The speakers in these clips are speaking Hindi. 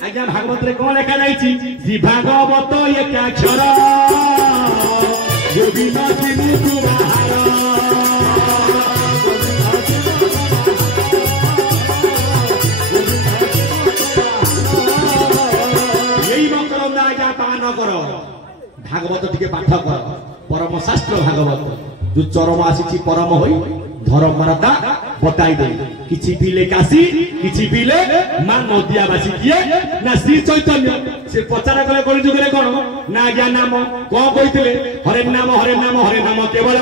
आज्ञा भागवत रे कौन लिखा जाइछि जी भागवत एकाक्षर गोविंद सिंह कुमार यही मकरंदा आज्ञा पान कर भागवत टिके पाठ कर परम शास्त्र भागवत जो चरम आसी परम होई धर्म मरदा बताई दे किछि पीले काशी किछि पीले मां नदियाबासी किए ना श्री चैतन्य से पचारा गले कलि जुगले कोन ना आज्ञा नाम कोन कहितले हरे नाम केवल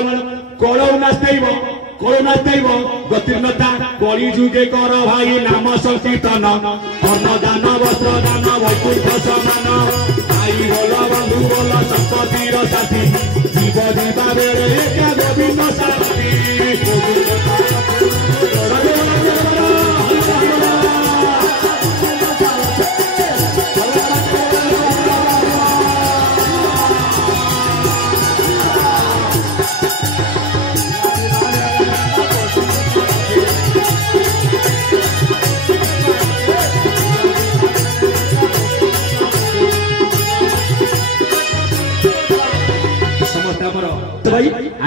कळौ नास्तेइब गतिर्नता कलि जुगे कर भाई नाम संकीर्तन अन्न दान वस्त्र दान वैकुंठ समान आई बोल बंधु बोल संपत्तिर साथी जीव जीवा बेले एका गोविंद साथी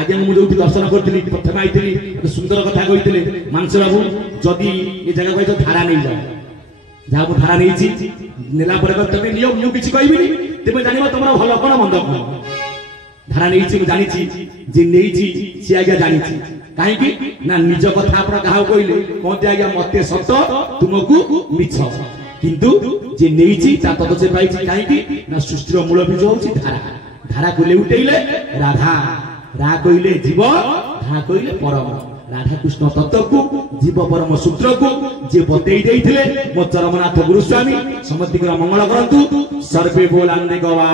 आगे मुझे दर्शन करी प्रथम आई सुंदर कथा कही मानस बाबू जदि ये जगह कह धारा नहीं जाओ जहाँ को धारा नहीं नेला तुम नियम मुझे किसी कहबी तुम जान तुम भल कौन मंद कौन धारा नहीं जानी सी आज्ञा जानी कहीं ना निज कथा आप क्या कहले कहते आज्ञा मत सत तुमको मिछ किंतु जे नहीं तद से पाई कहीं ना सृष्टि मूल बीज हूँ धारा धारा को लेउटेले राधा रा कहले जीव धा कहले परम राधा कृष्ण तत्व को जीव परम सूत्र को जे बतई देइथिले मो चरमनाथ गुरुस्वामी समस्तिकर मंगल करंतु सर्वे बोलांदे गवा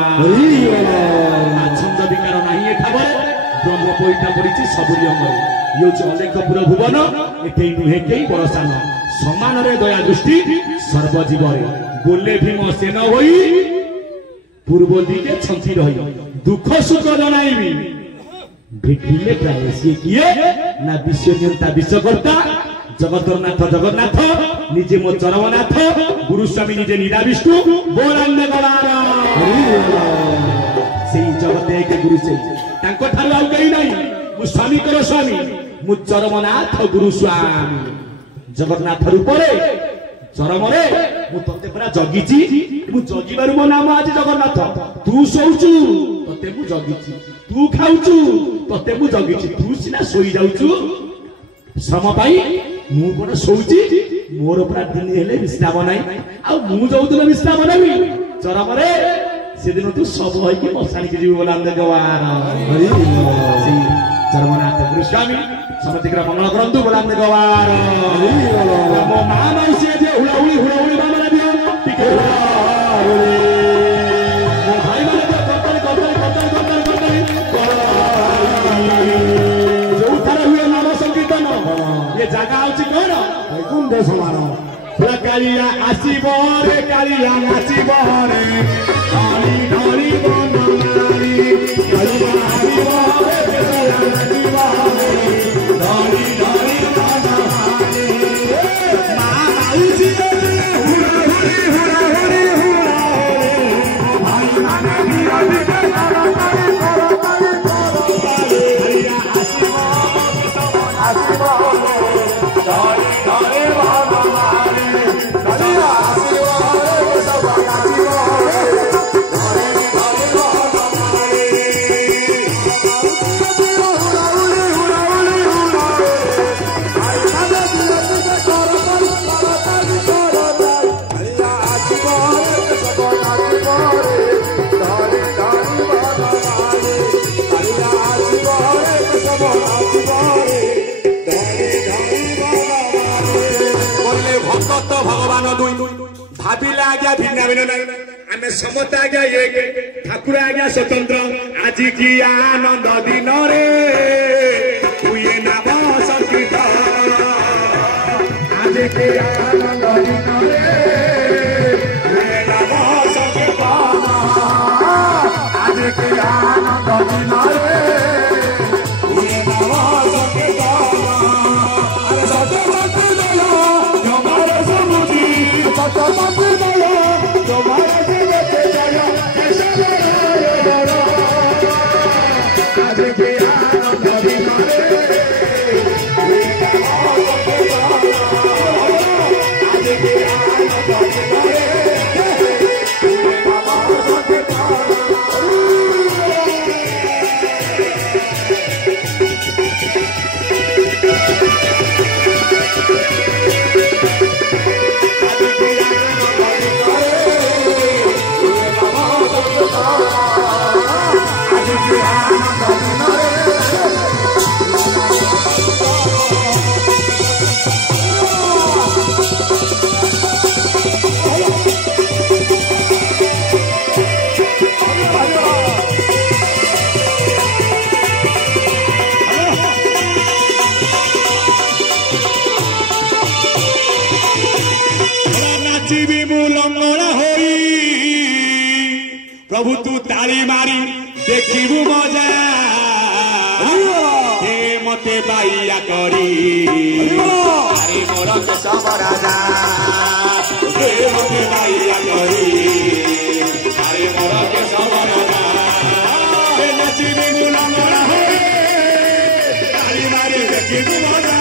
छंद विकार नाही एठाबे ब्रह्म पईठा पड़िछि सबुरी अंगरे यो जे अलेखपुर भुवन एठे नुहे केई बरसान समान रे दया दृष्टि सर्व जीवरे बोले भीम सेन होई पूर्व दिके छंती रही दुख सुख जनाइबी भेटिले प्राय सी किए ना विश्वनियंता विश्वकर्ता जगतनाथ जगन्नाथ निजे मो चरमनाथ गुरुस्वामी निजे निरा विष्णु बोलांदे गलार सेई जगत एक गुरु से तांको थारु आउ कहि नाही मु स्वामी कर स्वामी मु चरमनाथ गुरुस्वामी जगन्नाथ रूपरे चरमरे मु तते परा जगिची मु जगिबारु मो नाम आज जगन्नाथ तू सोउचु तते मु जगिची तू खाउचु तते मु जगिची तू सिना सोई जाउचु श्रम पाई मु कोन सोउची मोर परा दिन हेले विश्राम नाही आ मु जो दिन विश्राम नाही चरमरे से दिन तू सब होई के मसानी के जीव बोलांदे गवार चरमनाथ गुरुस्वामी समतिकर मंगल करंतु बोलांदे गवार मो नाम से जे हुलाउली बाबा दियो टिके हुलाउली मो भाई माने तो करतरी जो थारा हुए नाम संकीर्तन ये जगह होची कोन वैकुंठ समान पूरा कालिया आसीबो रे कालिया नाचिबो रे ढाली ढाली बनमारी कालिया आसीबो रे कालिया नाचिबो रे ढाली ढाली बनमारी माउसी रे हुरा हुरी भाई माने बिराज के तारा तारे करो कालिया आसीबो रे ढाली ढाली बनमारी कालिया आसीबो रे सब आसीबो रे भाविला आज्ञा भिन्न भिन्न नहीं आम समस्त आज्ञा एक ठाकुर आज्ञा स्वतंत्र आज की आनंद दिन रे हुए नाम संकीर्तन आज की आनंद दिन रे हुए नाम संकीर्तन आज की आनंद दिन रे हुए नाम संकीर्तन अरे सत्य सत्य बोलो हमारे समुझी सत्य सत्य बोलो प्रभु तू ताली मारी देखिबु मजा हे मते बाइया करी अरे मोर केशव राजा हे मते बाइया करी अरे मोर केशव राजा हे नचिबे गुलामरा हो ताली मारी देखिबु मजा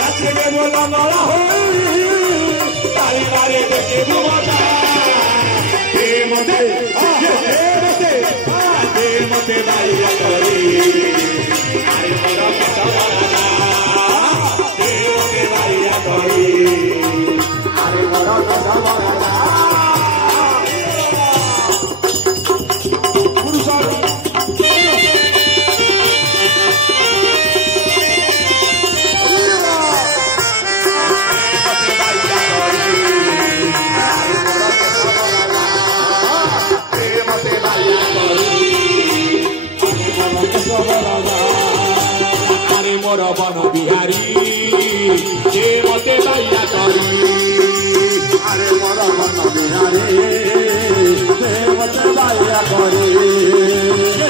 नचिबे गुलामरा हो ताली मारी देखिबु मजा हे मते बाइया करी अरे मोर केशव राजा हे मते बाइया करी अरे मोर केशव राजा मोर बन बिहारी हे मते बाइया करी अरे मोर बन बिहारी हे मते बाइया करी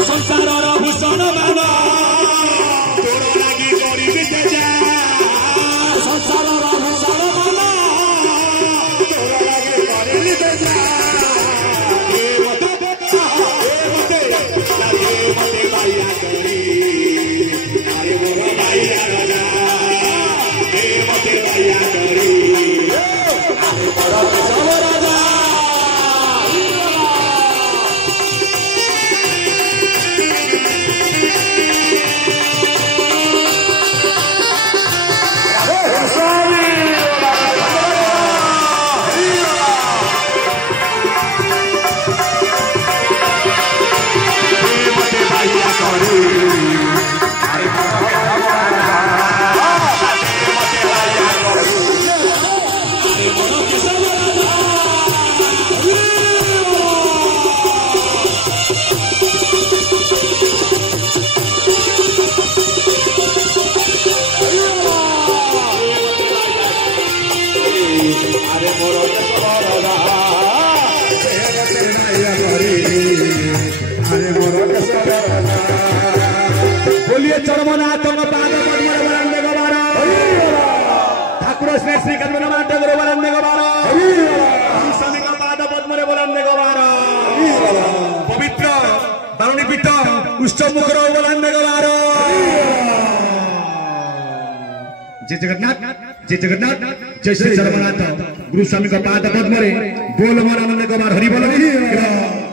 संसार भूषण बाबा तोर लागी करी जा संसार भूषण बाबा तोर लागी करी जा हे मते बाइया करी अरे मोर बाइया राजा हे मते बाइया करी अरे मोर केशव राजा बोलिए चरमनाथ पाद पद्म वरंदे गोबारा ठाकुर श्री कद्मनाथ वरंदे गोबारा स्वामी का पाद पद्म वरंदे गोबारा पवित्र बारुणी पीठ उत्सव मुखर वरंदे गोबारा जय जगन्नाथ जय श्री चरमनाथ गुरु स्वामी का पाद पद्म बोल वरंदे गोबार हरि बोल